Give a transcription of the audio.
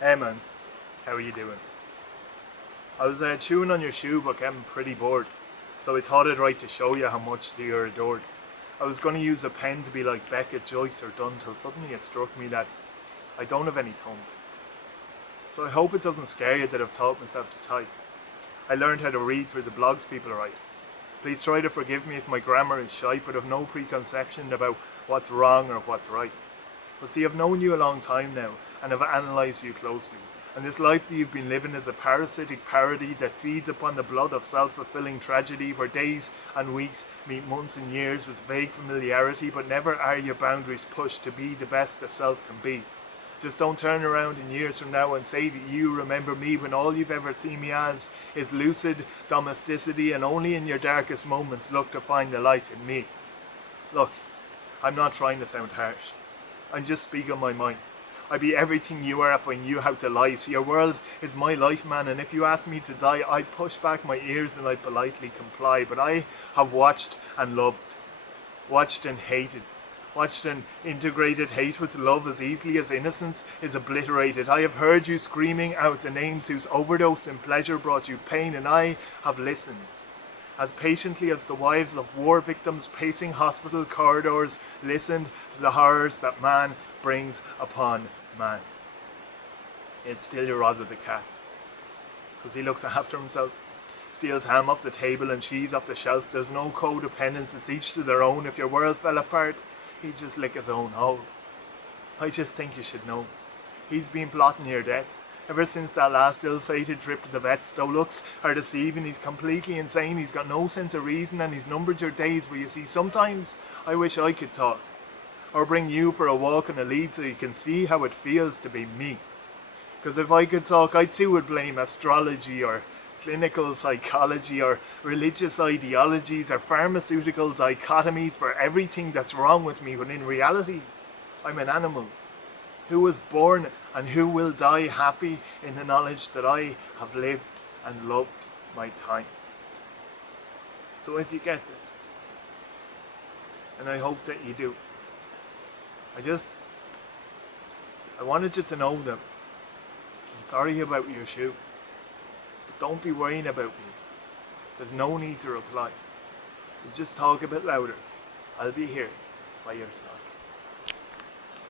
Hey man, how are you doing? I was chewing on your shoe but getting pretty bored, so I thought I'd write to show you how much you're adored. I was going to use a pen to be like Beckett, Joyce or Dunn till suddenly it struck me that I don't have any thumbs. So I hope it doesn't scare you that I've taught myself to type. I learned how to read through the blogs people write. Please try to forgive me if my grammar is shite, but I've no preconception about what's wrong or what's right. But see, I've known you a long time now, and I've analysed you closely. And this life that you've been living is a parasitic parody that feeds upon the blood of self-fulfilling tragedy, where days and weeks meet months and years with vague familiarity, but never are your boundaries pushed to be the best that self can be. Just don't turn around in years from now and say that you remember me when all you've ever seen me as is lucid domesticity, and only in your darkest moments look to find the light in me. Look, I'm not trying to sound harsh. I'm just speaking my mind. I'd be everything you are if I knew how to lie. See, your world is my life, man, and if you asked me to die, I'd push back my ears and I'd politely comply. But I have watched and loved, watched and hated, watched and integrated hate with love as easily as innocence is obliterated. I have heard you screaming out the names whose overdose in pleasure brought you pain, and I have listened as patiently as the wives of war victims pacing hospital corridors listened to the horrors that man brings upon man. It's still your Rodder the cat, because he looks after himself, steals ham off the table and cheese off the shelf. There's no codependence, it's each to their own. If your world fell apart, he'd just lick his own hole. I just think you should know, he's been plotting your death ever since that last ill-fated trip to the vets. Though looks are deceiving, he's completely insane, he's got no sense of reason, and he's numbered your days. But you see, sometimes I wish I could talk, or bring you for a walk on a lead so you can see how it feels to be me. Because if I could talk, I too would blame astrology or clinical psychology or religious ideologies or pharmaceutical dichotomies for everything that's wrong with me, when in reality I'm an animal who was born and who will die happy in the knowledge that I have lived and loved my time. So if you get this, and I hope that you do, I wanted you to know that I'm sorry about your shoe, but don't be worrying about me. There's no need to reply. You just talk a bit louder. I'll be here by your side.